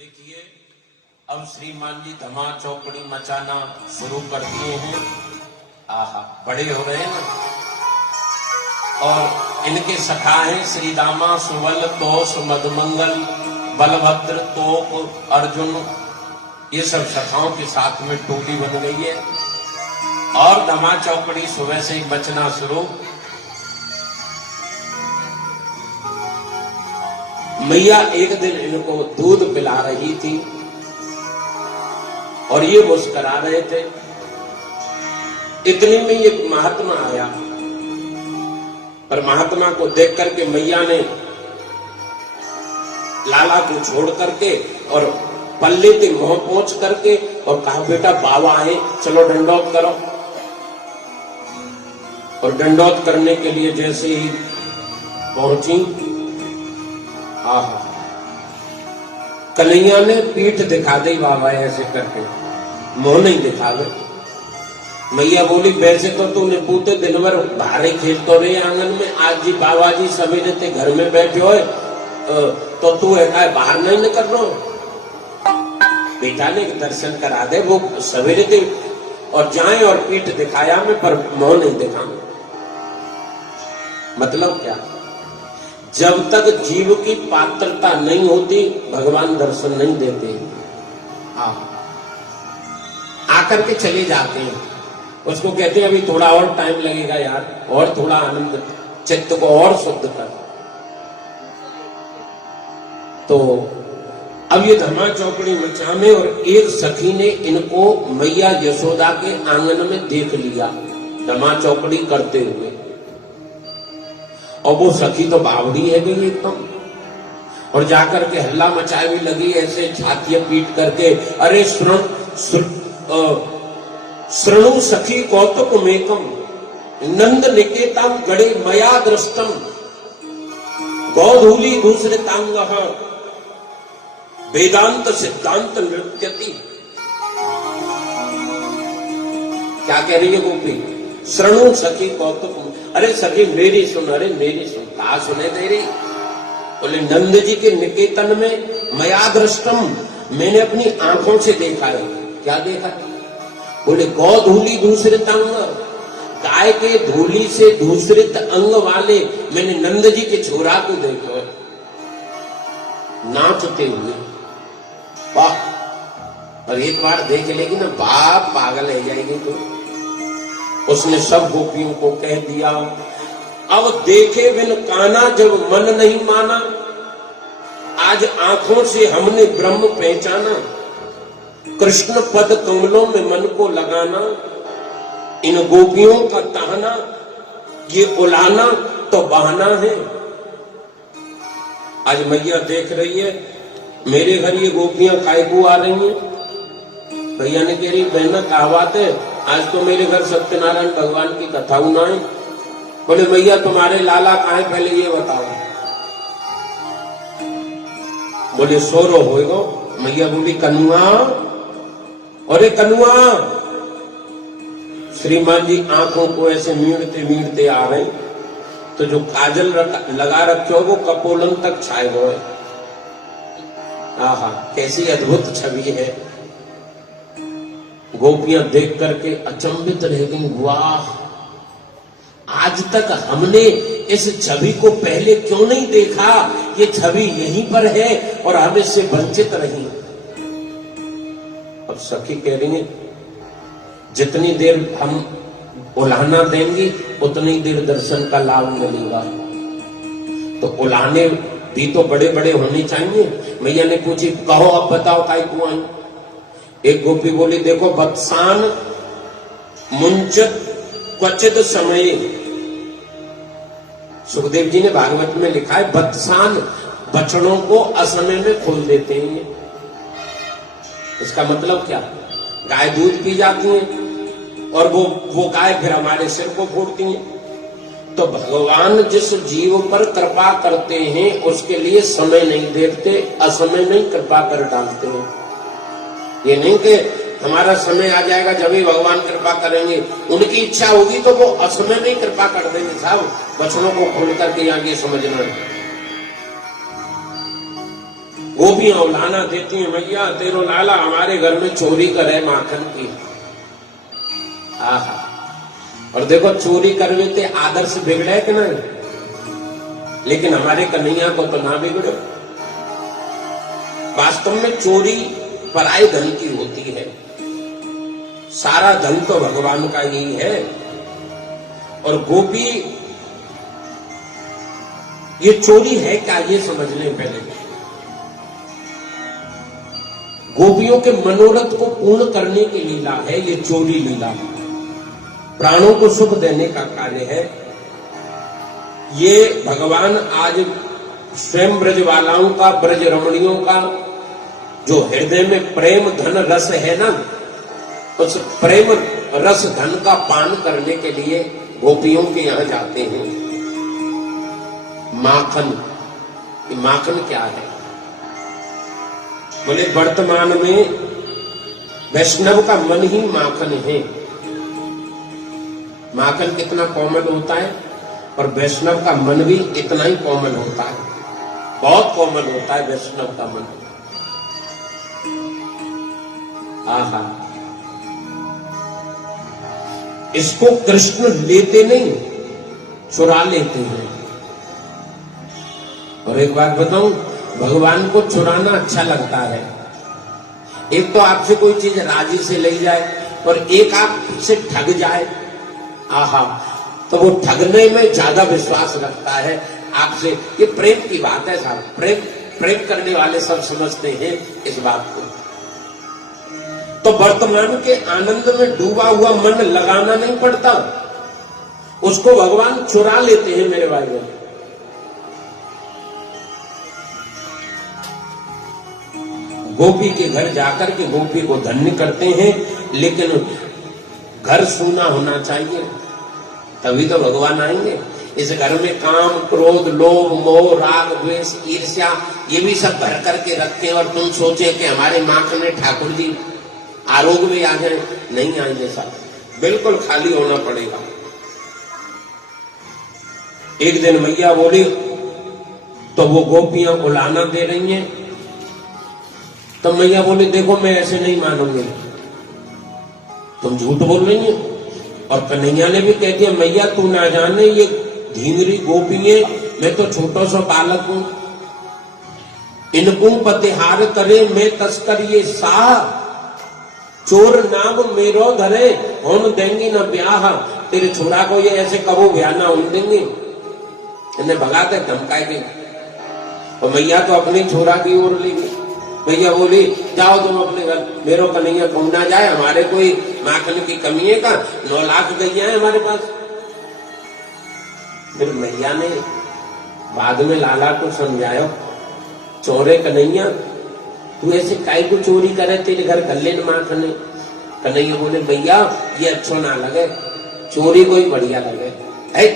देखिए अब श्रीमान जी धमा चौकड़ी मचाना शुरू कर दिए हैं। आहा, बड़े हो रहे हैं ना। और इनके सखा हैं श्री दामा सुवल तोष मधुमंगल बलभद्र तोप अर्जुन, ये सब सखाओं के साथ में टोली बन गई है। और धमा चौकड़ी सुबह से ही बचना शुरू। मैया एक दिन इनको दूध पिला रही थी और ये मुस्कुरा रहे थे। इतने में एक महात्मा आया, पर महात्मा को देख करके मैया ने लाला को छोड़ करके और पल्ले के मुंह पोंछ करके और कहा, बेटा बाबा आए, चलो दंडौत करो। और दंडौत करने के लिए जैसे ही पहुंची, आहा, कन्हैया ने पीठ दिखा दी बाबा ऐसे करके, मुंह नहीं दिखा दे। मैया बोली, वैसे तो तूने पूते दिन भर बाहर ही खेलते रहे आंगन में, आज जी बाबा जी सवेरे ते घर में बैठे हो तो तू है बाहर नहीं निकल रहा। बेटा ने दर्शन करा दे, वो सवेरे थे और जाए और पीठ दिखाया मैं, पर मुंह नहीं दिखा। मतलब क्या? जब तक जीव की पात्रता नहीं होती भगवान दर्शन नहीं देते। आकर के चले जाते हैं, उसको कहते हैं अभी थोड़ा और टाइम लगेगा यार, और थोड़ा आनंद चित्त को और शुद्ध कर। तो अब ये धमा चौकड़ी मचाने और एक सखी ने इनको मैया यशोदा के आंगन में देख लिया धमा चौकड़ी करते हुए। और वो सखी तो बावड़ी है गई एकदम, और जाकर के हल्ला मचाए भी लगी ऐसे छातियां पीट करके, अरे श्रणु सखी कौतुक मेकम नंद निकेतम गड़े मया दृष्टम गौधूली दूसरे तांग वेदांत सिद्धांत नृत्यति। क्या कह रही है गोपी? श्रणु सखी कौतुक, अरे सखी मेरी सुन, अरे मेरी सुन। कहा सुने तेरी? बोले नंद जी के निकेतन में मया दृष्टम, मैंने अपनी आंखों से देखा है। क्या देखा? बोले गौ धूली दूसरे अंग, गाय के धूली से दूसरित अंग वाले मैंने नंद जी के छोरा को देखा है नाचते हुए। वाह! और एक बार देख लेगी ना बाप पागल हो जाएगी। तो उसने सब गोपियों को कह दिया, अब देखे बिन काना जब मन नहीं माना, आज आंखों से हमने ब्रह्म पहचाना, कृष्ण पद कमलों में मन को लगाना, इन गोपियों का ताहना ये उलाना तो बहाना है। आज मैया देख रही है मेरे घर ये गोपियां काय को आ रही हैं। भैया ने कह रही, बहना क्या बात है, आज तो मेरे घर सत्यनारायण भगवान की कथा उनाए। बोले भैया तुम्हारे लाला कहाँ है, पहले ये बताओ। बोले सोरो होएगो। मैया बोली, कनुआ, अरे कनुआ। श्रीमान जी आंखों को ऐसे मीड़ते मीड़ते आ रहे, तो जो काजल लगा रखे हो वो कपोलन तक छाए हुए। आहा, कैसी अद्भुत छवि है। गोपियां देख करके अचंभित रह गई। वाह, आज तक हमने इस छवि को पहले क्यों नहीं देखा? ये छवि यहीं पर है और हम इससे वंचित रही। अब सखी कह रही है, जितनी देर हम उलाहना देंगे उतनी देर दर्शन का लाभ मिलेगा। तो उलाहने भी तो बड़े बड़े होने चाहिए। मैया ने पूछी, कहो अब बताओ काय को आई? एक गोपी बोली, देखो बत्सान मुंचत क्वचित समय, सुखदेव जी ने भागवत में लिखा है बत्सान बछड़ों को असमय में खोल देते हैं। इसका मतलब क्या? गाय दूध पी जाती है और वो गाय फिर हमारे सिर को फोड़ती है। तो भगवान जिस जीव पर कृपा करते हैं उसके लिए समय नहीं देखते, असमय में कृपा कर डालते हैं। ये नहीं कि हमारा समय आ जाएगा जब ही भगवान कृपा करेंगे, उनकी इच्छा होगी तो वो असमय में कृपा कर देंगे। साहब बच्चों को खोल करके यहाँ ये समझना है। गोपियां उलाना देती हैं, मैया तेरो लाला हमारे घर में चोरी करे माखन की। आहा, और देखो चोरी करवे ते आदर्श बिगड़े कि नहीं, लेकिन हमारे कन्हैया को तो ना बिगड़े। वास्तव में चोरी पराये धन की होती है, सारा धन तो भगवान का ही है। और गोपी, ये चोरी है क्या ये समझ लें पहले। गोपियों के मनोरथ को पूर्ण करने की लीला है ये चोरी लीला, प्राणों को सुख देने का कार्य है ये। भगवान आज स्वयं ब्रजवालाओं का, ब्रज रमणियों का जो हृदय में प्रेम धन रस है ना, उस प्रेम रस धन का पान करने के लिए गोपियों के यहां जाते हैं। माखन, माखन क्या है बोले, वर्तमान में वैष्णव का मन ही माखन है। माखन कितना कोमल होता है, और वैष्णव का मन भी इतना ही कोमल होता है, बहुत कोमल होता है वैष्णव का मन। आहा, इसको कृष्ण लेते नहीं, चुरा लेते हैं। और एक बात बताऊं, भगवान को चुराना अच्छा लगता है। एक तो आपसे कोई चीज राजी से ले जाए, और एक आपसे ठग जाए, आहा, तो वो ठगने में ज्यादा विश्वास रखता है आपसे। ये प्रेम की बात है साहब, प्रेम करने वाले सब समझते हैं इस बात को। तो वर्तमान के आनंद में डूबा हुआ मन लगाना नहीं पड़ता, उसको भगवान चुरा लेते हैं मेरे भाइयों। गोपी के घर जाकर के गोपी को धन्य करते हैं, लेकिन घर सूना होना चाहिए, तभी तो भगवान आएंगे। इस घर में काम, क्रोध, लोभ, मोह, राग, द्वेष, ईर्ष्या, ये भी सब भर करके रखते हैं, और तुम सोचे कि हमारे माखन ने ठाकुर जी आरोग्य में आ जाए, नहीं आएंगे साहब, बिल्कुल खाली होना पड़ेगा। एक दिन मैया बोली तो वो गोपियां उलाना दे रही हैं, तो मैया बोली देखो मैं ऐसे नहीं मानूंगी, तुम झूठ बोल रही हो। और कन्हैया ने भी कह दिया, मैया तू ना जाने ये धींगरी गोपी है, मैं तो छोटा सा बालक हूं, इनको पतिहार करे मैं तस्कर ये साह, चोर नाम मेरो धरे होन देंगी न ब्याह। तेरे छोरा को ये ऐसे कबो ब्याह ना होने देंगे, इन्हें भगाते धमकाएंगे। और मैया तो अपनी छोरा की ओर लेगी। भैया बोली जाओ तुम अपने घर, मेरो कन्हैया घूमना जाए, हमारे कोई माखन की कमी है का, 9 लाख गैया है हमारे पास। फिर मैया ने बाद में लाला को समझाया, चोरे कन्हैया तू ऐसे काई को चोरी करे, तेरे घर गले न माखन है। कन्हैया बोले भैया ये अच्छा ना लगे, चोरी को ही बढ़िया लगे, है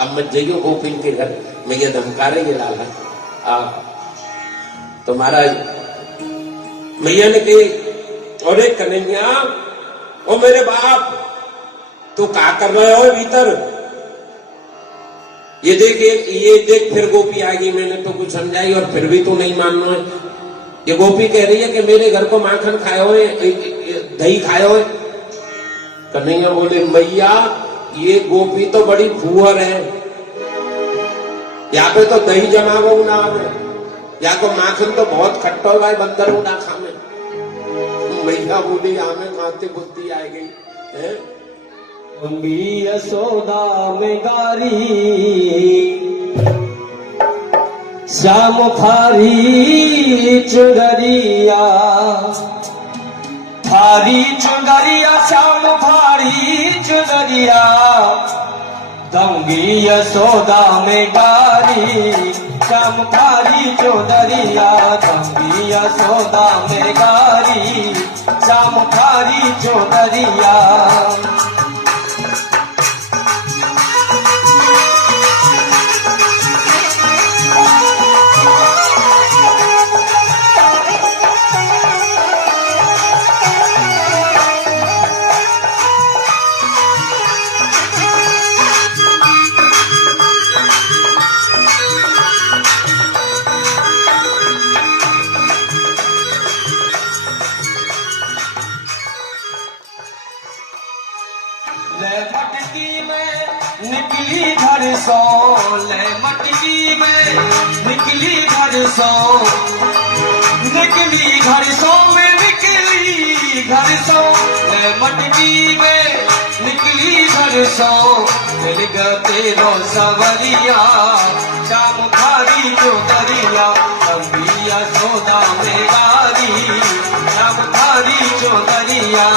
अब मत जाइयो गोपिन के घर। मैया धमका रही है लाला। तो महाराज मैया ने कही, अरे कन्हैया ओ मेरे बाप तू क्या कर रहे हो भीतर, ये देख फिर गोपी आ गई। मैंने तो कुछ समझाई और फिर भी तू नहीं मानना है। ये गोपी कह रही है कि मेरे घर को माखन खाए हुए, दही खाए हुए। कन्हैया बोले मैया ये गोपी तो बड़ी फूहर है, यहाँ पे तो दही जमा वो ना है, या तो माखन तो बहुत खट्टा हुआ है, बंदर उड़ा खाने। मैया बोली हमें खाते बुद्धि आ गई है। यशोदा में गारी श्याम फारी चुगरिया, फारी चुगरिया श्याम फारी चुगरिया, दंगी यशोदा में गारी श्याम फारी चुगरिया, दंगी यशोदा में गारी श्याम फारी चुगरिया। सो ले मटकी में निकली घर सो, निकली घर सो में निकली घर सो ले मटकी में निकली घर सो, मिल गए तेरो सवरिया शाम खारी जो दरिया, अंबिया सौदा में गारी शाम खारी जो दरिया।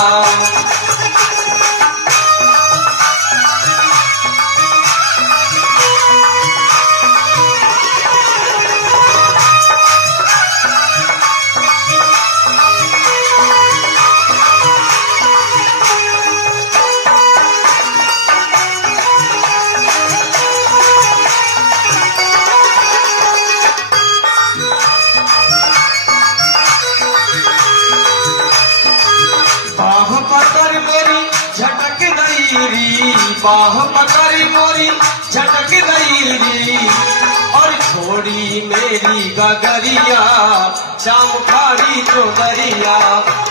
बाह पकड़ मोरी झटक दईरी, बाह पकड़ मोरी झटक दईरी, और छोड़ी मेरी गगरिया शाम खाड़ी जो दरिया,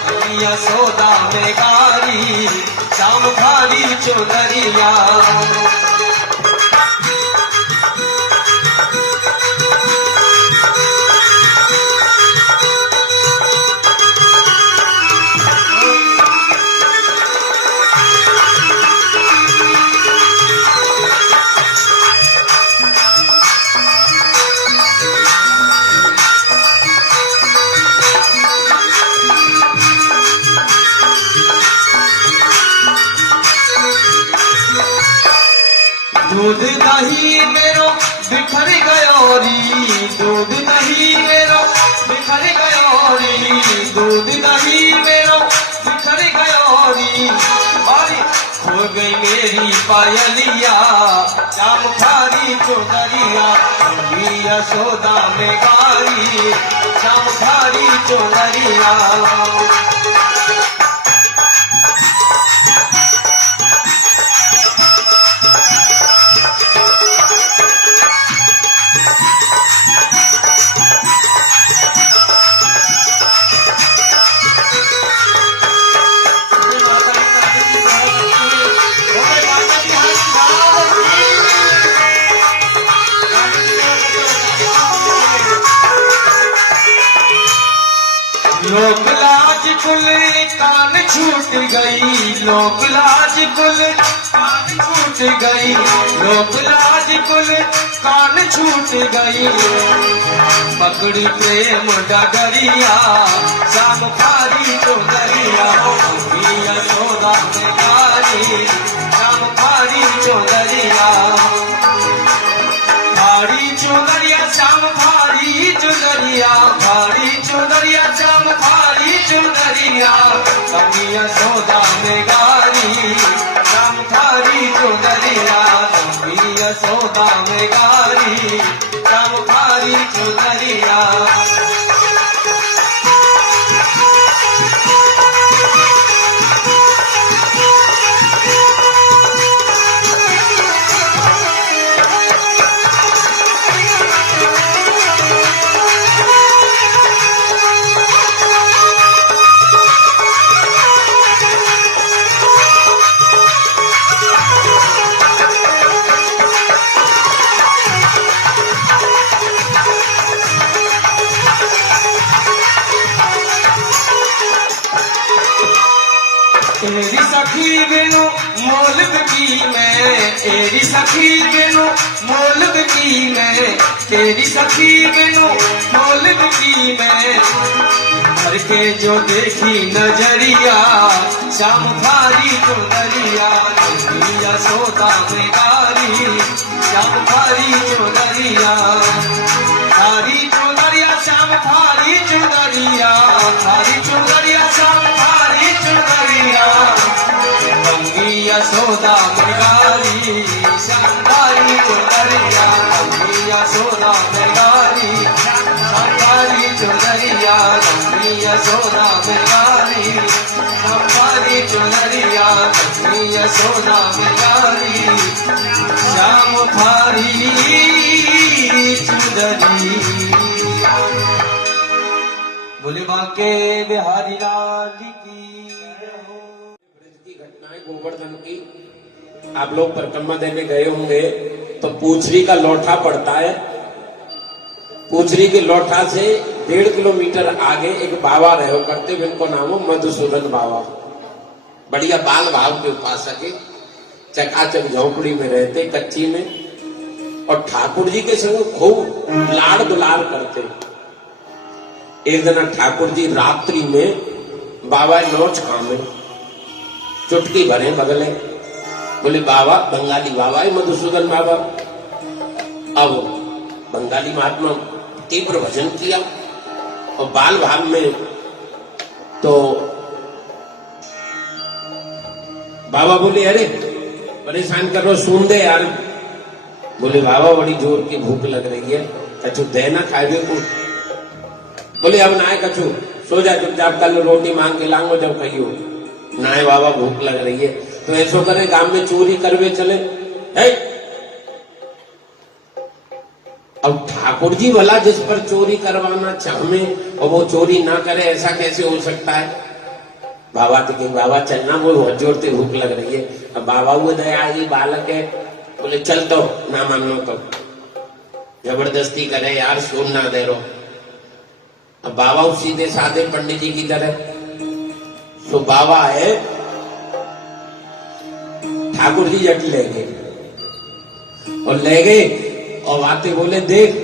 दुनिया सौदा में गारी शाम खाड़ी जो दरिया। दूध दही मेरो बिखर गयो री, दूध दही मेरो बिखर गयो री, दूध दही मेरो बिखर गयो री, और खो गई मेरी पायलिया शाम खारी जो दरिया, अंबिया सौदा में गारी शाम खारी जो दरिया। लोक लाज कुल कान छूट गई, लोक लाज कुल कान छूट गई, लोक लाज कुल कान छूट गई, पकड़ी प्रेम डगरिया शाम खारी जो दरिया, अंबिया सौदा में गारी शाम खारी जो दरिया। खारी चुनरिया शाम खारी चुनरिया, खारी चुनरिया शाम खारी चुनरिया, अंबिया सौदा में गारी शाम खारी चुनरिया, अंबिया सौदा में गारी शाम खारी चुनरिया। तेरी सखी बिनु मोल की मैं, तेरी सखी बिनु मोल की मैं, तेरी सखी बिनु मोल की मैं, भर के जो देखी नजरिया शाम खारी जो दरिया, अंबिया सौदा में गारी शाम खारी जो दरिया, खारी जो दरिया शाम खारी जो दरिया, खारी जो दरिया शाम खारी जो दरिया, अंबिया सौदा में गारी शाम खारी जो दरिया, अंबिया सौदा में गारी शाम खारी जो दरिया, अंबिया सौदा में गारी शाम खारी जो दरिया, अंबिया सौदा में गारी शाम खारी चुनरिया। बोले बांके बिहारी लाल की ब्रज की घटनाएं गोवर्धन की आप लोग परिक्रमा देने गए होंगे तो पूछरी का लोठा पड़ता है। पूछरी के लोठा से 1.5 किलोमीटर आगे एक बाबा रहो करते, जिनको नाम हो मधुसूदन बाबा। बढ़िया बाल भाव के उपासक है, चकाचक झोंपड़ी में रहते, कच्ची में, और ठाकुर जी के संग खूब लाड़ दुलार करते। एक दिन ठाकुर जी रात्रि में बाबा नौच खामे, चुटकी भरे बगले, बोले बाबा, बंगाली बाबा है मधुसूदन बाबा। अब बंगाली महात्मा तीव्र भजन किया और बाल भाव में तो बाबा बोले अरे परेशान कर रो, सुन दे यार। बोले बाबा बड़ी जोर की भूख लग रही है, कछु देना खाए को। बोले अब ना है कछु, सो जा चुपचाप, कल रोटी मांग के लांगो जब कहियो। ना है बाबा भूख लग रही है, तो ऐसो करे गांव में चोरी करवे चले। है अब ठाकुर जी भला जिस पर चोरी करवाना चाहे और वो चोरी ना करे, ऐसा कैसे हो सकता है। बाबा तो कहीं बाबा चलना, वो बहुत जोर से भूख लग रही है। अब बाबा हुए दया ये बालक है, बोले चल तो, ना मानो तो जबरदस्ती करे यार, सुन ना दे रो। अब बाबा सीधे साधे पंडित जी की तरह, तो बाबा है ठाकुर जी जट ले गए और ले गए और बातें बोले, देख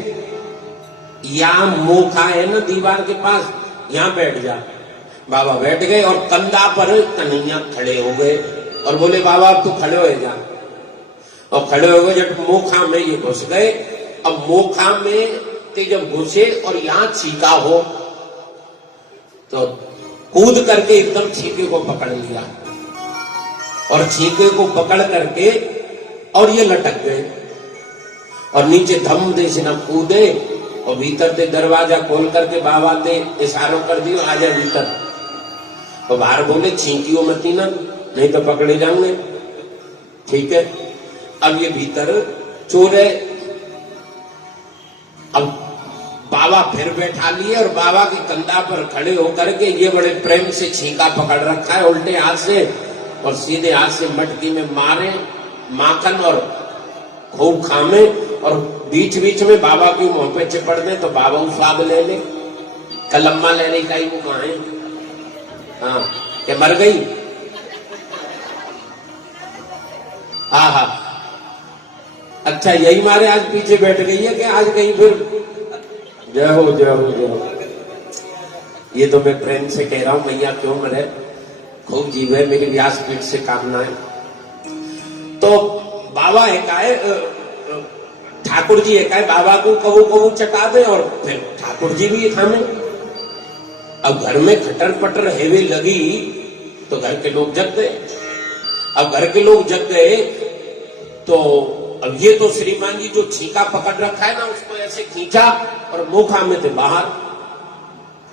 यहाँ मोखा है ना दीवार के पास, यहाँ बैठ जा। बाबा बैठ गए और कंधा पर कन्हैया खड़े हो गए और बोले बाबा अब तू खड़े हो जा। और खड़े हो गए, जब मोखा में ये घुस गए। अब मोखा में ते जब घुसे और यहाँ छीका हो तो कूद करके एकदम छीके को पकड़ लिया और छीके को पकड़ करके और ये लटक गए और नीचे धम दे से न कूदे और भीतर से दरवाजा खोल करके बाबा ने इशारों कर दियो आ जा भीतर। और बाहर बोले छींकियो मती ना, नहीं तो पकड़े जाऊंगे। ठीक है, अब ये भीतर चोर है। अब बाबा फिर बैठा लिए और बाबा की कंधा पर खड़े होकर के ये बड़े प्रेम से छींका पकड़ रखा है उल्टे हाथ से और सीधे हाथ से मटकी में मारे माखन और खूब खामे और बीच बीच में बाबा के मुंह पे चिपड़ दे तो बाबा स्वाद ले ले। कलम्मा लेने का ही वो कहा है, हाँ क्या मर गई। हाँ हाँ, अच्छा यही मारे आज पीछे बैठ गई है कि आज कहीं फिर। जय हो जय हो जय हो। ये तो मैं प्रेम से कह रहा हूं, मैया क्यों मरे, खूब जीवे, मेरी व्यासपीठ से कामना है। तो बाबा एक आए, ठाकुर जी एक आए, बाबा को कबू कबू चटा दे और फिर ठाकुर जी भी खामे। अब घर में खटर पटर हेवे लगी तो घर के लोग जग गए। अब घर के लोग जग गए तो अब ये तो श्रीमान जी जो छीका पकड़ रखा है ना उसको ऐसे खींचा और मुखा में थे बाहर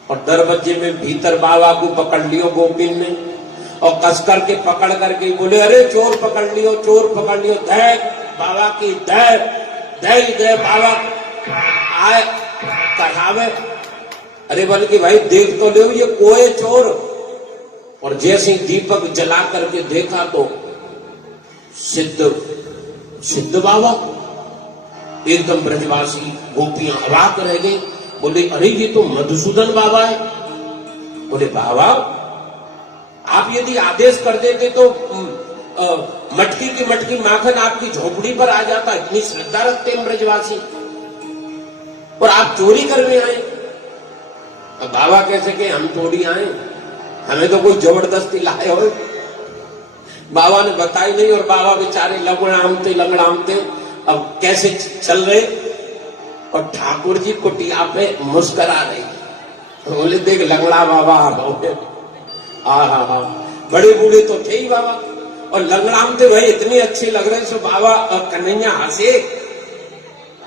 और दरवाजे में भीतर बाबा को पकड़ लियो गोपिन ने और कस करके पकड़ करके बोले अरे चोर पकड़ लियो, चोर पकड़ लियो। दय बाबा की दय दय दय बाबा आए कहावे। अरे बल्कि भाई देख तो ले ये कोई चोर। और जैसे दीपक जला करके देखा तो सिद्ध बाबा। एकदम ब्रजवासी गोपियां अवाक रह गई, बोले अरे ये तो मधुसूदन बाबा है। बोले बाबा आप यदि आदेश कर देते तो मटकी की मटकी माखन आपकी झोपड़ी पर आ जाता। इतनी श्रद्धा रखते हैं ब्रजवासी और आप चोरी करने आए। अब बाबा कैसे के हम थोड़ी आए, हमें तो कोई जबरदस्ती लाए हो। बाबा ने बताई नहीं और बाबा बेचारे लंगड़ामते अब कैसे चल रहे और ठाकुर जी कुटिया पे मुस्करा रहे। बोले देख लंगड़ा बाबा हाँ बड़े बूढ़े तो थे ही बाबा और लंगड़ामते भाई इतने अच्छे लग रहे सो बाबा और कन्हैया हंसे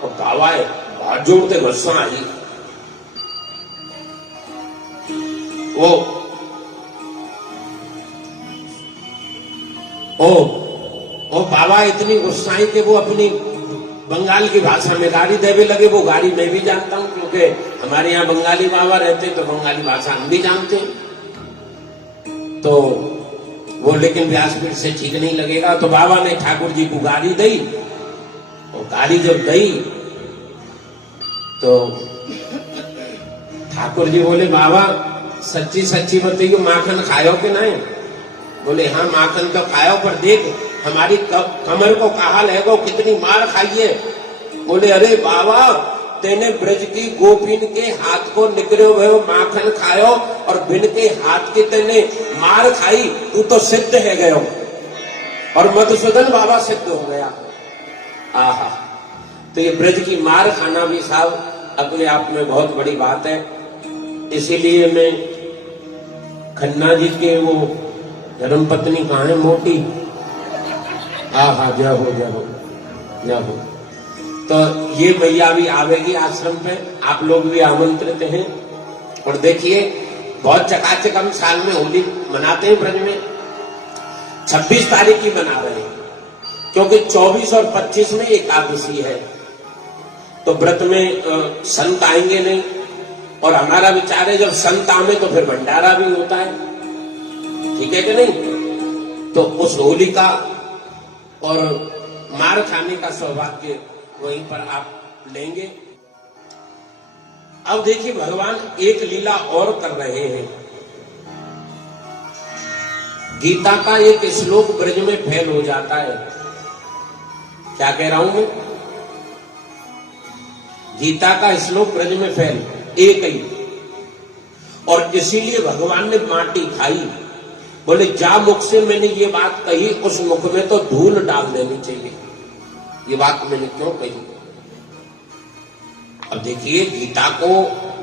और बाबा बहुत जोड़ते गुस्सा आई। ओ बाबा इतनी गुस्साई के वो अपनी बंगाल की भाषा में गाली देवे लगे। वो गाली मैं भी जानता हूं क्योंकि हमारे यहाँ बंगाली बाबा रहते तो बंगाली भाषा हम भी जानते हैं। तो वो लेकिन व्यासपीठ से ठीक नहीं लगेगा तो बाबा ने ठाकुर जी को गाली दी और गाली जब गई तो ठाकुर जी बोले, बाबा सच्ची सच्ची बताइए, माखन खायो कि नहीं? बोले, हाँ माखन तो खायो, पर देख हमारी कमर को कहा लगो, कितनी मार खाइए। बोले, अरे बाबा तेने ब्रज की गोपिन के हाथ को निकरे हुए माखन खायो और बिन के हाथ के तेने मार खाई, तू तो सिद्ध है गयो। और मधुसूदन बाबा सिद्ध हो गया। आहा, तो ये ब्रज की मार खाना भी साहब अपने आप में बहुत बड़ी बात है। इसीलिए मैं खन्ना जी के वो धर्मपत्नी कहाँ है, मोटी, आहा जय हो जय हो जय हो। तो ये मैया भी आवेगी आश्रम पे, आप लोग भी आमंत्रित हैं। और देखिए बहुत चकाचक हम साल में होली मनाते हैं ब्रज में। 26 तारीख की मना रहे हैं क्योंकि 24 और 25 में एकादशी है, तो व्रत में संत आएंगे नहीं। और हमारा विचार है जब संत आवे तो फिर भंडारा भी होता है, ठीक है कि नहीं? तो उस होली का और मार खाने का सौभाग्य वहीं पर आप लेंगे। अब देखिए भगवान एक लीला और कर रहे हैं। गीता का एक श्लोक ब्रज में फैल हो जाता है। क्या कह रहा हूं मैं? गीता का श्लोक ब्रज में फैल एक ही, और इसीलिए भगवान ने माटी खाई। बोले, जा मुख से मैंने ये बात कही, उस मुख में तो धूल डाल देनी चाहिए। ये बात मैंने क्यों कही? अब देखिए गीता को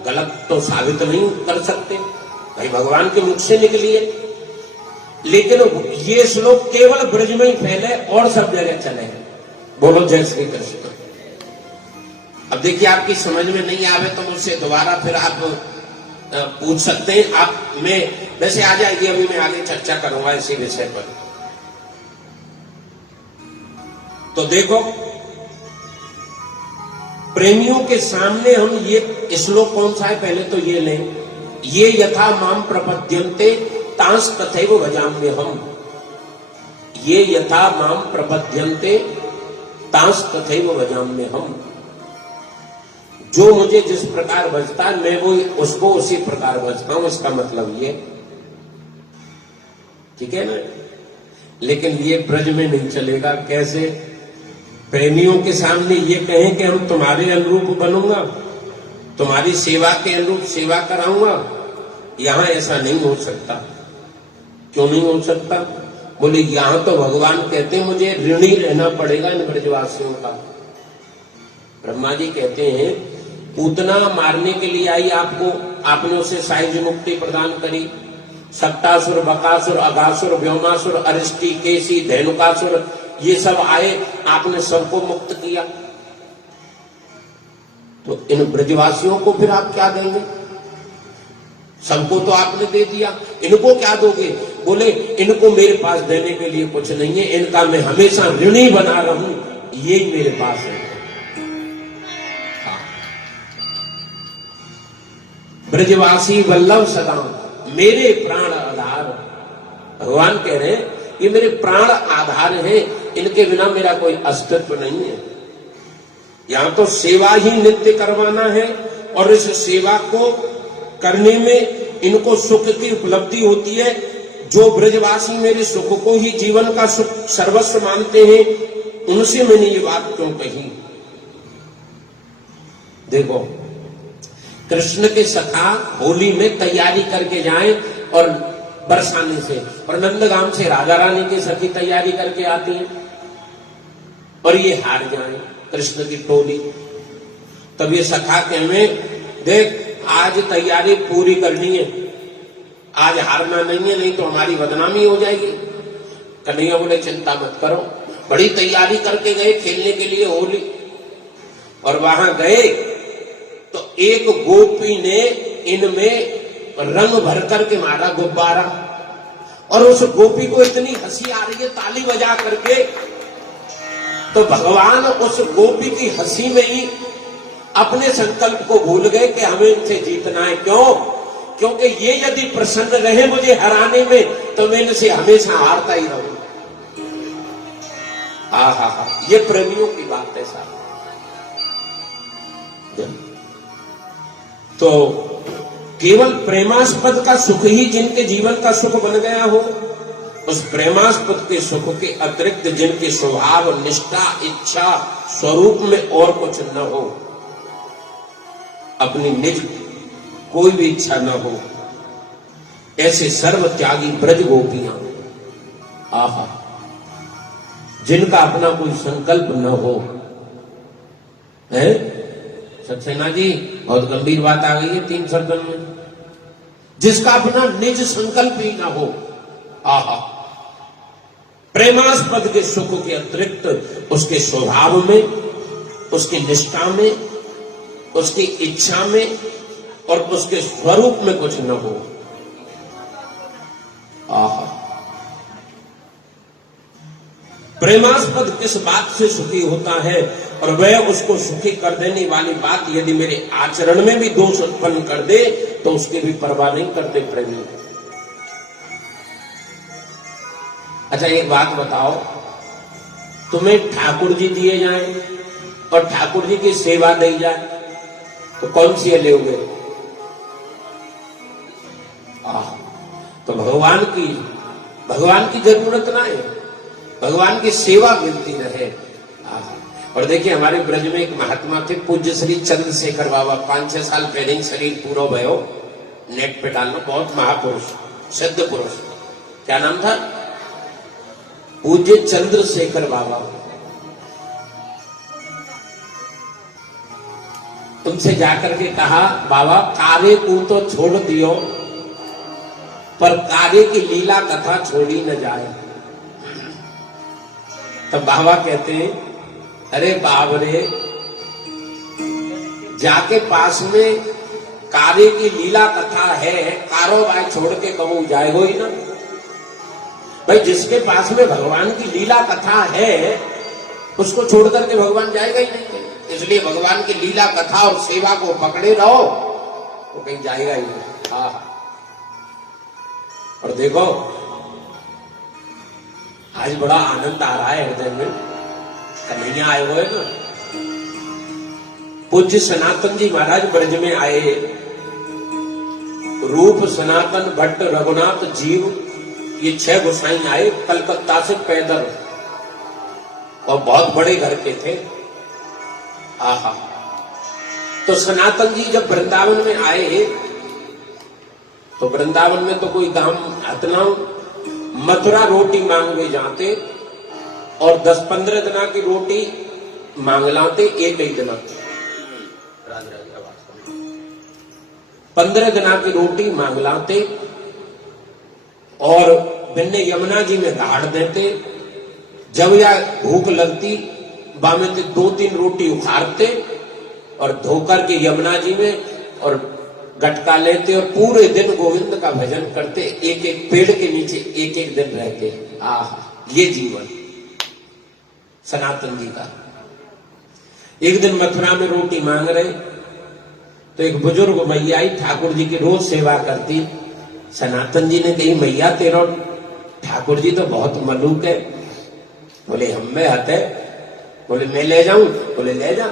गलत तो साबित नहीं कर सकते, भाई भगवान के मुख से निकली है, लेकिन ये श्लोक केवल ब्रज में ही फैले और सब जगह चले। बोलो जय श्री कृष्ण। अब देखिए आपकी समझ में नहीं आवे तो मुझसे दोबारा फिर आप पूछ सकते हैं। आप में वैसे आ जाएगी, अभी मैं आगे चर्चा करूंगा इसी विषय पर। तो देखो प्रेमियों के सामने हम ये श्लोक कौन सा है पहले तो ये लें, ये यथा माम प्रपद्यन्ते तांस तथैव भजाम्यहम्। ये यथा माम प्रपद्यन्ते तांस तथैव भजाम्यहम्। जो मुझे जिस प्रकार भजता है मैं वो उसको उसी प्रकार भजता हूं, इसका मतलब ये, ठीक है ना? लेकिन ये ब्रज में नहीं चलेगा। कैसे? प्रेमियों के सामने ये कहें कि हम तुम्हारे अनुरूप बनूंगा, तुम्हारी सेवा के अनुरूप सेवा कराऊंगा, यहां ऐसा नहीं हो सकता। क्यों नहीं हो सकता? बोले, यहां तो भगवान कहते हैं मुझे ऋणी रहना पड़ेगा इन ब्रजवासियों का। ब्रह्मा जी कहते हैं पूतना मारने के लिए आई आपको, आपने उसे साइज मुक्ति प्रदान करी। सप्तासुर, बकासुर, अघासुर, व्योमासुर, अरिष्टि, केसी, धेनुकासुर, ये सब आए, आपने सबको मुक्त किया। तो इन ब्रजवासियों को फिर आप क्या देंगे? सबको तो आपने दे दिया, इनको क्या दोगे? बोले, इनको मेरे पास देने के लिए कुछ नहीं है, इनका मैं हमेशा ऋणी बना रहूं, यही मेरे पास है। ब्रजवासी वल्लभ सदा मेरे प्राण आधार। भगवान कह रहे हैं ये मेरे प्राण आधार है, इनके बिना मेरा कोई अस्तित्व नहीं है। यहां तो सेवा ही नित्य करवाना है और इस सेवा को करने में इनको सुख की उपलब्धि होती है। जो ब्रजवासी मेरे सुख को ही जीवन का सुख सर्वस्व मानते हैं, उनसे मैंने ये बात क्यों कही? देखो कृष्ण के सखा होली में तैयारी करके जाएं और बरसाने से, और नंदगाम से राजा रानी की सखी तैयारी करके आती है और ये हार जाए कृष्ण की टोली। तब ये सखा कहने, देख आज तैयारी पूरी करनी है, आज हारना नहीं है, नहीं तो हमारी बदनामी हो जाएगी। कन्हैया बोले, चिंता मत करो। बड़ी तैयारी करके गए खेलने के लिए होली, और वहां गए तो एक गोपी ने इनमें रंग भर करके मारा गुब्बारा, और उस गोपी को इतनी हंसी आ रही है ताली बजा करके, तो भगवान उस गोपी की हंसी में ही अपने संकल्प को भूल गए कि हमें इनसे जीतना है। क्यों? क्योंकि ये यदि प्रसन्न रहे मुझे हराने में तो मैं इनसे हमेशा हारता ही रहूं। हा, ये प्रेमियों की बात है साहब। तो केवल प्रेमास्पद का सुख ही जिनके जीवन का सुख बन गया हो, उस प्रेमास्पद के सुख के अतिरिक्त जिनके स्वभाव, निष्ठा, इच्छा, स्वरूप में और कुछ न हो, अपनी निज कोई भी इच्छा न हो, ऐसे सर्व त्यागी ब्रज गोपियां, आहा, जिनका अपना कोई संकल्प न हो, है सक्सेना जी, बहुत गंभीर बात आ गई है 3 शब्दों में। जिसका अपना निज संकल्प ही ना हो, आहा, प्रेमास्पद के सुख के अतिरिक्त उसके स्वभाव में, उसकी निष्ठा में, उसकी इच्छा में और उसके स्वरूप में कुछ न हो, आहा। प्रेमास्पद किस बात से सुखी होता है, और वह उसको सुखी कर देने वाली बात यदि मेरे आचरण में भी दोष उत्पन्न कर दे तो उसकी भी परवाह नहीं करते प्रेमी। अच्छा एक बात बताओ, तुम्हें ठाकुर जी दिए जाएं और ठाकुर जी की सेवा दी जाए तो कौन सी लोगे? तो भगवान की जरूरत ना है, भगवान की सेवा मिलती रहे। और देखिए हमारे ब्रज में एक महात्मा थे, पूज्य श्री चंद्रशेखर बाबा, 5-6 साल पहले ही शरीर पूरा भयो, नेट पे डालना, बहुत महापुरुष, सिद्ध पुरुष। क्या नाम था? पूज्य चंद्रशेखर बाबा। उनसे जाकर के कहा, बाबा कार्य को तो छोड़ दियो, पर कार्य की लीला कथा छोड़ी न जाए। तब बाबा कहते हैं, अरे बाप रे, जाके पास में कार्य की लीला कथा है, कारोबार छोड़ के कबू जाएगो ही ना भाई। जिसके पास में भगवान की लीला कथा है उसको छोड़ करके भगवान जाएगा ही नहीं। इसलिए भगवान की लीला कथा और सेवा को पकड़े रहो तो कहीं जाएगा ही नहीं। हाँ, और देखो आज बड़ा आनंद आ रहा है हृदय में, कन्हैया आए हुए ना। पूज्य सनातन जी महाराज ब्रज में आए, रूप सनातन भट्ट रघुनाथ जीव, ये 6 गोसाई आए कलकत्ता से पैदल, और बहुत बड़े घर के थे। आहा, तो सनातन जी जब वृंदावन में आए तो वृंदावन में तो कोई गांव इतना, मथुरा रोटी मांगने जाते और 10-15 दिना की रोटी मांग लाते, एक ही दिना 15 दिना की रोटी मांग लाते और बिन्ने यमुना जी में गाड़ देते। जब या भूख लगती बामे से 2-3 रोटी उखाड़ते और धोकर के यमुना जी में और गटका लेते और पूरे दिन गोविंद का भजन करते। एक एक पेड़ के नीचे एक एक दिन रहते। आह, ये जीवन सनातन जी का। एक दिन मथुरा में रोटी मांग रहे तो एक बुजुर्ग मैया आई, ठाकुर जी की रोज सेवा करती। सनातन जी ने कही, मैया तेरा ठाकुर जी तो बहुत मलूक है। बोले हम में हत है। बोले मैं ले जाऊं? बोले ले जा,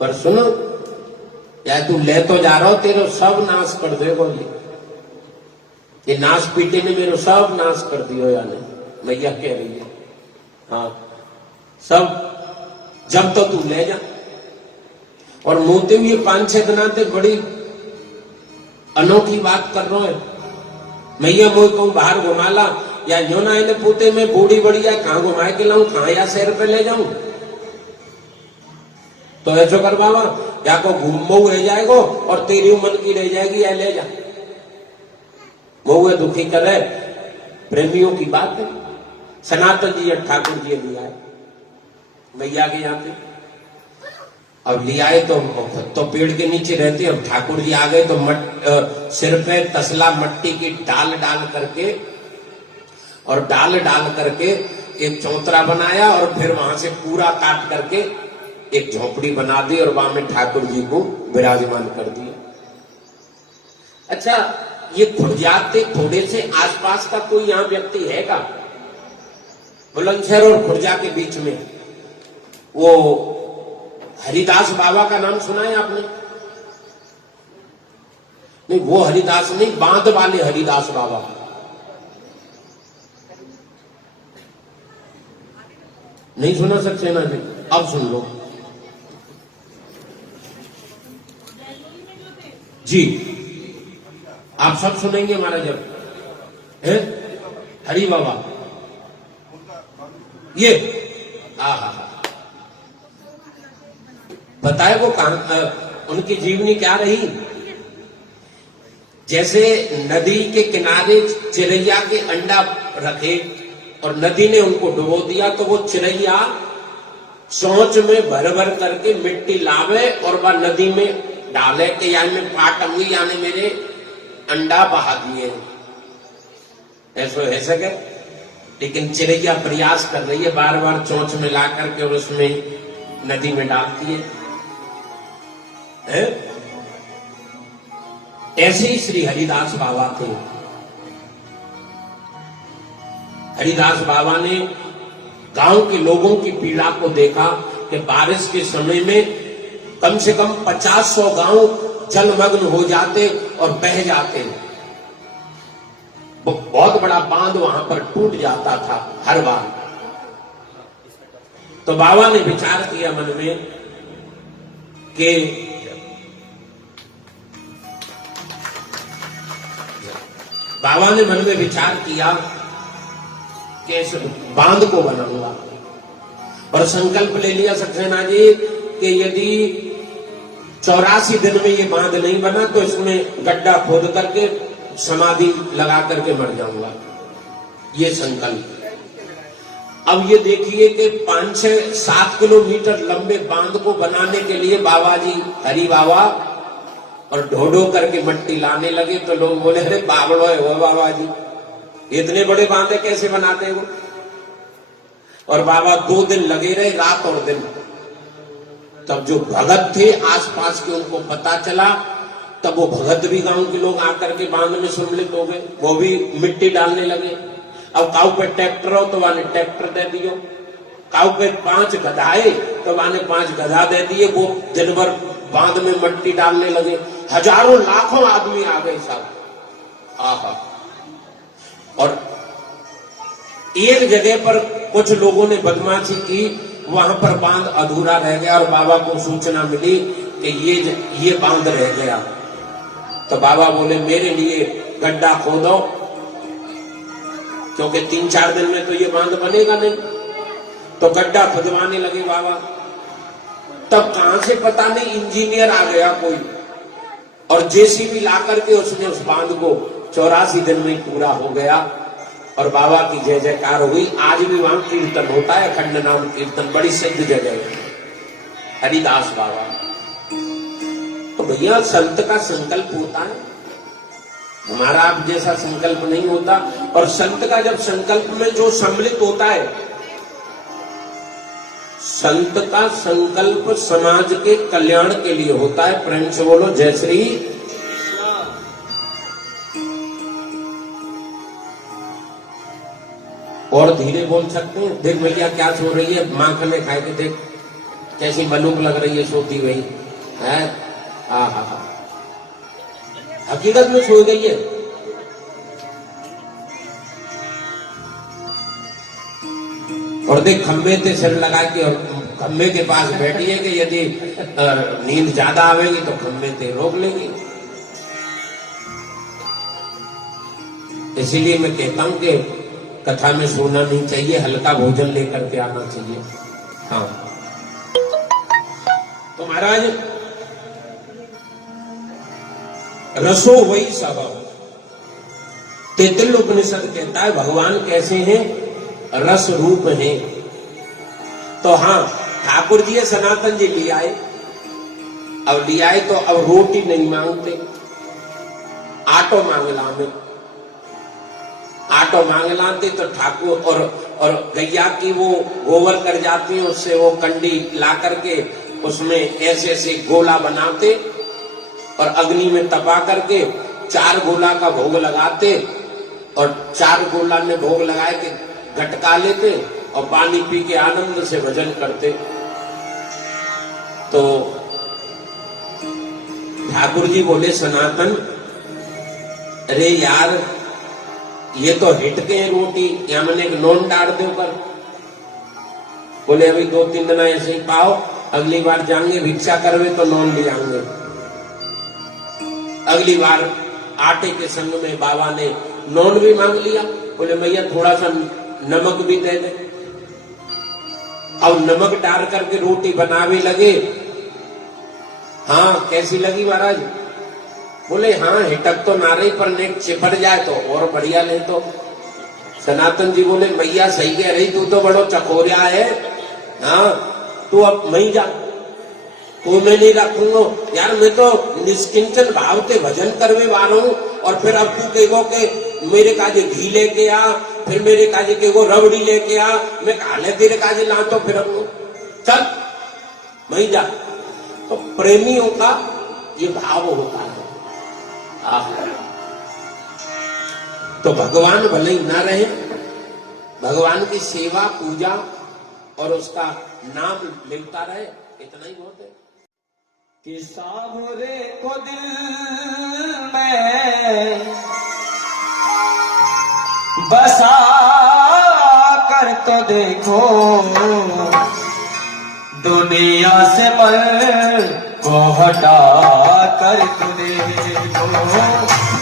पर सुनो या तू ले तो जा रहा हो, तेरे सब नाश कर दे। बोले ये नाश पीटे ने मेरे सब नाश कर दियो या नहीं? मैया कह रही है हाँ सब, जब तो तू ले जा। और मोते हुए 5-6 दिन थे, बड़ी अनोखी बात कर रहे हैं। मैया मोई कहूं बाहर घुमा ला, या यो ना इन्हें पूते में बूढ़ी बढ़िया कहां घुमा के लाऊं, कहां या शहर पे ले जाऊं? तो ऐसा कर बाबा, या को घूमो रह जाएगो और तेरी मन की रह जाएगी, या ले जा। वो दुखी करे, प्रेमियों की बात है। सनातन जी और ठाकुर जी ले आए मैया के यहाँ पे। अब ले आए तो पेड़ के नीचे रहते। अब ठाकुर जी आ गए तो सिर पे तसला मट्टी की डाल डाल करके एक चौतरा बनाया और फिर वहां से पूरा काट करके एक झोपड़ी बना दी और वहां में ठाकुर जी को विराजमान कर दिया। अच्छा, ये खुर्जाते थोड़े से आसपास का कोई यहाँ व्यक्ति है का? बुलंदशहर और खुर्जा के बीच में वो हरिदास बाबा का नाम सुना है आपने? नहीं, वो हरिदास नहीं, बांध वाले हरिदास बाबा। नहीं सुना सक्सेना जी? अब सुन लो जी, आप सब सुनेंगे महाराज। जब है हरि बाबा ये बताए वो कहां, उनकी जीवनी क्या रही। जैसे नदी के किनारे चिड़ैया के अंडा रखे और नदी ने उनको डुबो दिया, तो वो चिड़ैया सोच में भर भर करके मिट्टी लावे और वह नदी में डाले कि यानी मैं पाटंगी, यानी मेरे अंडा बहा दिए। ऐसा है सके, लेकिन चिड़ैया प्रयास कर रही है, बार बार चोंच में ला करके और उसमें नदी में डालती है। ऐसे ही श्री हरिदास बाबा थे। हरिदास बाबा ने गांव के लोगों की पीड़ा को देखा कि बारिश के समय में कम से कम 50-100 गांव जलमग्न हो जाते और बह जाते। बहुत बड़ा बांध वहां पर टूट जाता था हर बार। तो बाबा ने विचार किया मन में कि बाबा ने मन में विचार किया कि इस बांध को बनाऊंगा, और संकल्प ले लिया सक्सेना जी कि यदि 84 दिन में ये बांध नहीं बना तो इसमें गड्ढा खोद करके समाधि लगा करके मर जाऊंगा। ये संकल्प। अब ये देखिए कि 5-6-7 किलोमीटर लंबे बांध को बनाने के लिए बाबा जी हरि बाबा और ढो करके मट्टी लाने लगे। तो लोग बोले अरे बावड़ो है वो बाबा जी, इतने बड़े बांधे कैसे बनाते हैं वो। और बाबा 2 दिन लगे रहे, रात और दिन। तब जो भगत थे आसपास के उनको पता चला, तब वो भगत भी गांव के लोग आकर के बांध में सम्मिलित हो गए, वो भी मिट्टी डालने लगे। अब काऊ पे ट्रैक्टर हो तो वाने ट्रैक्टर दे दियो, काऊ पे 5 गधाए तो वाने 5 गधा दे दिए। वो दिन भर बांध में मिट्टी डालने लगे। हजारों लाखों आदमी आ गए साहब। आहा। और एक जगह पर कुछ लोगों ने बदमाशी की, वहां पर बांध अधूरा रह गया और बाबा को सूचना मिली कि ये बांध रह गया। तो बाबा बोले मेरे लिए गड्ढा खोदो, क्योंकि 3-4 दिन में तो ये बांध बनेगा नहीं। तो गड्ढा खुदवाने लगे बाबा। तब कहां से पता नहीं इंजीनियर आ गया कोई, और जेसीबी ला करके उसने उस बांध को 84 दिन में पूरा हो गया। और बाबा की जय जयकार हुई। आज भी वहां कीर्तन होता है, अखंड नाम कीर्तन, बड़ी सिद्ध जगह है हरिदास बाबा। तो भैया संत का संकल्प होता है, हमारा आप जैसा संकल्प नहीं होता। और संत का जब संकल्प में जो सम्मिलित होता है, संत का संकल्प समाज के कल्याण के लिए होता है। प्रेम से बोलो जय श्री। और धीरे बोल सकते हैं। देख भैया क्या सो रही है, माखन में खाए के देख कैसी मलूक लग रही है सोती हुई है। आहा, हकीकत में सो गई है। और देख खंबे से सिर लगा के और खंबे के पास बैठी है कि यदि नींद ज्यादा आवेगी तो खंबे से रोक लेगी। इसीलिए मैं कहता हूं कि कथा में सोना नहीं चाहिए, हल्का भोजन लेकर के आना चाहिए। हाँ, तो महाराज रसो वही सब। तैत्तिरीय उपनिषद कहता है भगवान कैसे हैं, रस रूप हैं। तो हाँ, ठाकुर जी सनातन जी ले आए। अब ले आए तो अब रोटी नहीं मांगते, आटो मांग लावे। आटो मांग लाते तो ठाकुर और गैया की वो गोबर कर जाती है, उससे वो कंडी ला करके उसमें ऐसे ऐसे गोला बनाते और अग्नि में तपा करके 4 गोला का भोग लगाते और 4 गोला में भोग लगाए के गटका लेते और पानी पी के आनंद से भजन करते। तो ठाकुर जी बोले सनातन अरे यार ये तो हिट के रोटी, या मैंने एक नॉन डाल दो कर। बोले अभी 2-3 दिन ऐसे ही पाओ, अगली बार जाएंगे भिक्षा करवे तो नॉन ले आएंगे। अगली बार आटे के संग में बाबा ने नॉन भी मांग लिया। बोले भैया थोड़ा सा नमक भी दे दे। अब नमक डाल करके रोटी बनावे लगे। हाँ कैसी लगी महाराज? बोले हाँ हिटक तो ना रही, पर नेक चिपट जाए तो और बढ़िया। ले तो सनातन जी बोले मैया सही कह रही, तू तो बड़ो चकोरिया है। हाँ तू अब वहीं जा, तू मैं नहीं रखूंगा। यार मैं तो निष्किंचन भाव के भजन करवे वाला हूं, और फिर अब तू कहो कि मेरे काजे घी लेके आ, फिर मेरे काजे कहो रबड़ी लेके आ, मैं काले तेरे काजे ला तो फिर चल वहीं जा। तो प्रेमियों का ये भाव होता है। तो भगवान भले ही ना रहे, भगवान की सेवा पूजा और उसका नाम लेता रहे, इतना ही बहुत है। कि सावरे को दिल में बसा कर तो देखो, दुनिया से मन को हटा कर तो देखो।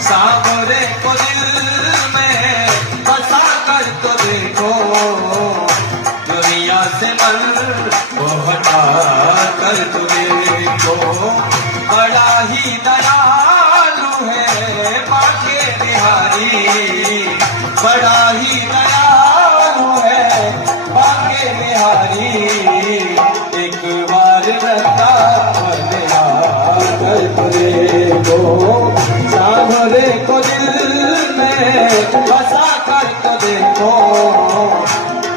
सावरे को दिल में बसा कर तो देखो, दुनिया से मन को हटा कर तो देखो। बड़ा ही दयालु है बाके बिहारी, बड़ा ही दयालु है बाके बिहारी। एक बार रखा बदला कर तो देखो, सावरे को दिल में बसा कर तो देखो,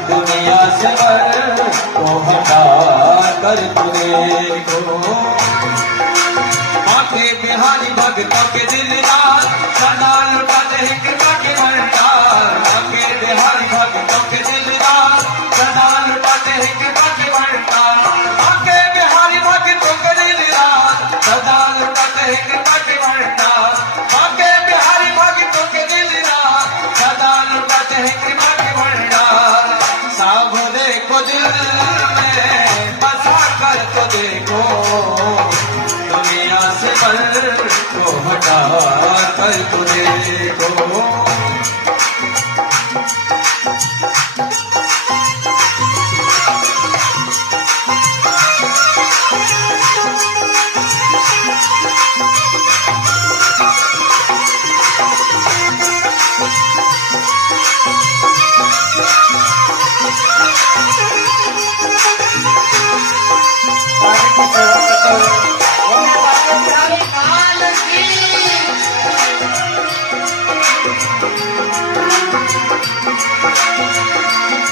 दुनिया से मन को हटा कर तो देखो। बाके बिहारी भक्तों के दिलदार, सदा लुटाते हैं कृपा के भंडार। बाके बिहारी भक्तों के दिलदार, सदा लुटाते हैं कृपा के भंडार। बाके बिहारी भक्तों के दिलदार, सदा लुटाते हैं कृपा के भंडार। बाके बिहारी भक्तों के दिलदार, सदा लुटाते हैं कृपा के भंडार। सावरे को दिल में बसा कर तो देखो, दुनिया से मन को हटा कर तो देखो।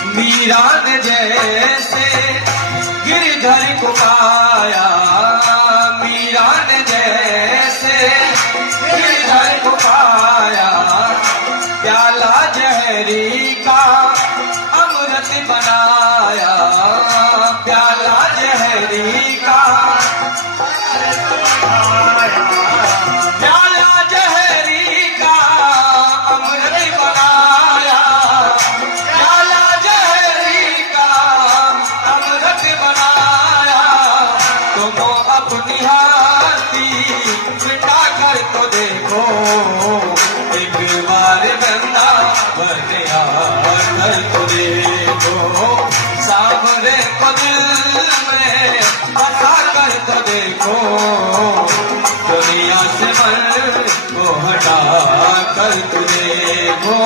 मीरा ने जैसे गिरधर को पाया, मीरा ने जैसे गिरधर को पाया। प्याला जहरी का अमृत बनाया, प्याला जहरी का प्याला जहरी का अमृत बनाया, प्याला जहरी का अमृत बनाया। तुम अपनी हाथी मिटा कर तो देखो, एक बार गंगा बनिया कर तो देखो। सावरे को दिल में बसा कर तो देखो, दुनिया से मन को हटा कर तो देखो।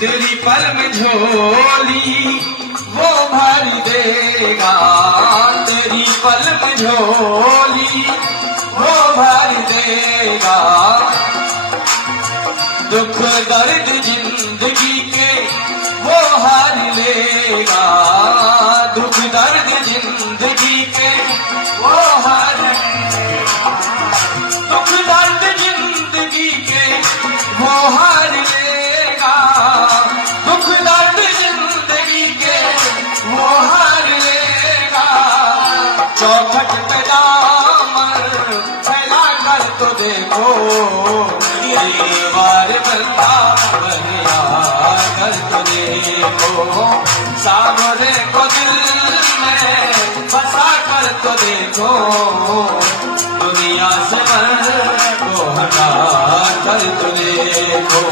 तेरी पल में झोली वो भर देगा, तेरी पल में झोली वो भर देगा। दुख दर्द जिंदगी के वो हार लेगा, दुख दर्द जिंदगी के वो हार लेगा, दुख दर्द जिंदगी के वो हार लेगा, दुख दर्द जिंदगी के वो हार लेगा। चौखट पे दामन फैला कर तो देखो, एक बार बंदा बनिया कर तो देखो, सामने को दिल में बसा कर तो देखो, दुनिया से मन को हटा कर तो देखो।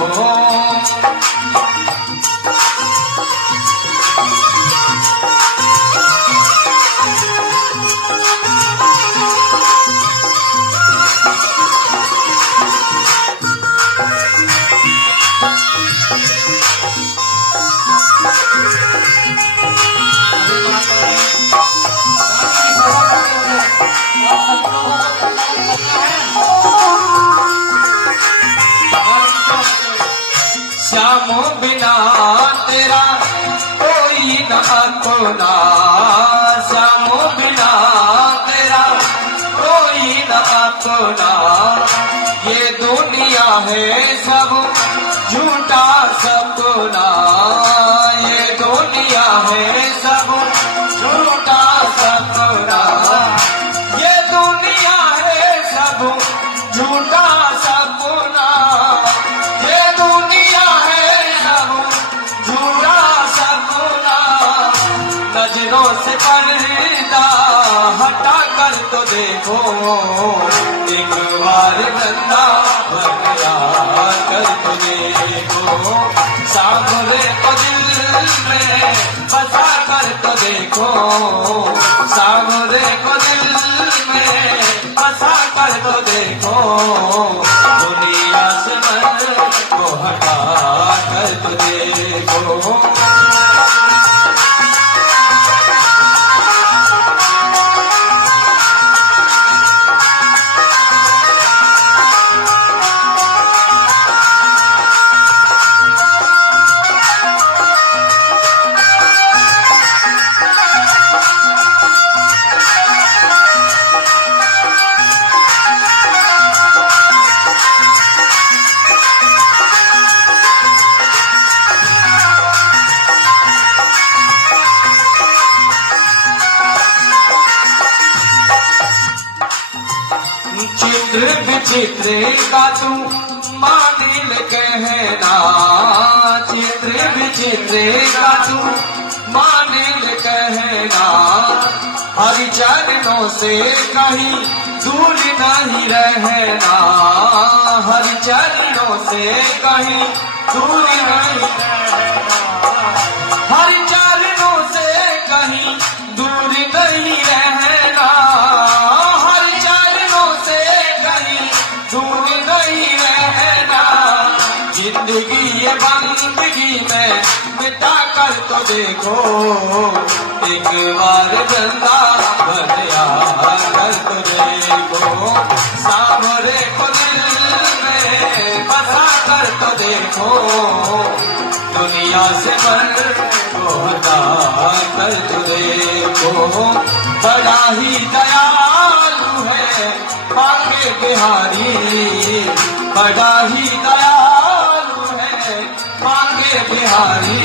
श्यामो बिना तेरा कोई न अपना, श्यामो बिना तेरा कोई न अपना। ये दुनिया है सब झूठा सपना, ये दुनिया है सब झूठा सपना, ये दुनिया है सब झूठा सपना, ये दुनिया है सब झूठा सपना। नजरों से पर्दा हटा कर तो देखो, एक बार बंदा बनिया कर तो देखो, सामने को दिल में बसा कर तो देखो, सामने को दिल में बसा कर तो देखो, दुनिया से मन को हटा कर तो देखो। चित्र विचित्र का तू मानिल कहना, चित्र विचित्र का तू मानिल कहना। हरि चरणों से कहीं दूर नहीं रहना, हरि चरणों से कहीं दूर नहीं रहना, हरि चरणों से कहीं दूर नहीं रहना, हरि चरणों से कहीं दूर नहीं रहना। जिंदगी ये बंदगी में मिटा कर तो देखो, एक बार बंदा बनिया कर तो देखो, सामने को दिल में बसा कर तो देखो, दुनिया से मन को हटा कर तो देखो। बड़ा ही दयालु है बांके बिहारी, बड़ा ही दयालु है बांके बिहारी।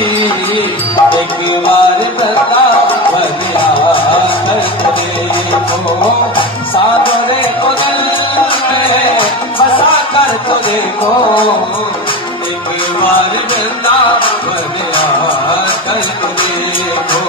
एक बार बंदा बनिया कर तो देखो, सामने को दिल में बसा कर तो देखो, एक बार बंदा बनिया कर तो देखो।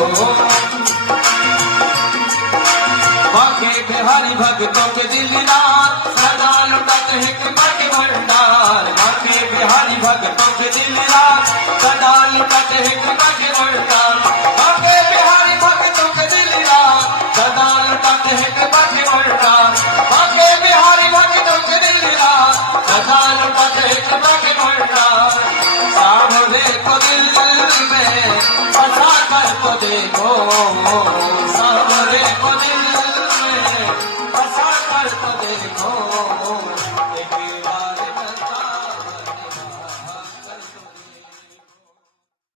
बांके बिहारी भक्तों के दिलदार सदा लुटाते हैं कृपा के भंडार, बांके बिहारी भक्तों के दिलदार सदा लुटाते हैं कृपा के भंडार, बांके बिहारी भक्तों के दिलदार सदा लुटाते हैं कृपा के भंडार, बांके बिहारी भक्तों के दिलदार बदान पते कबक भंडार साढ़े को दिल में बसा कर को देखो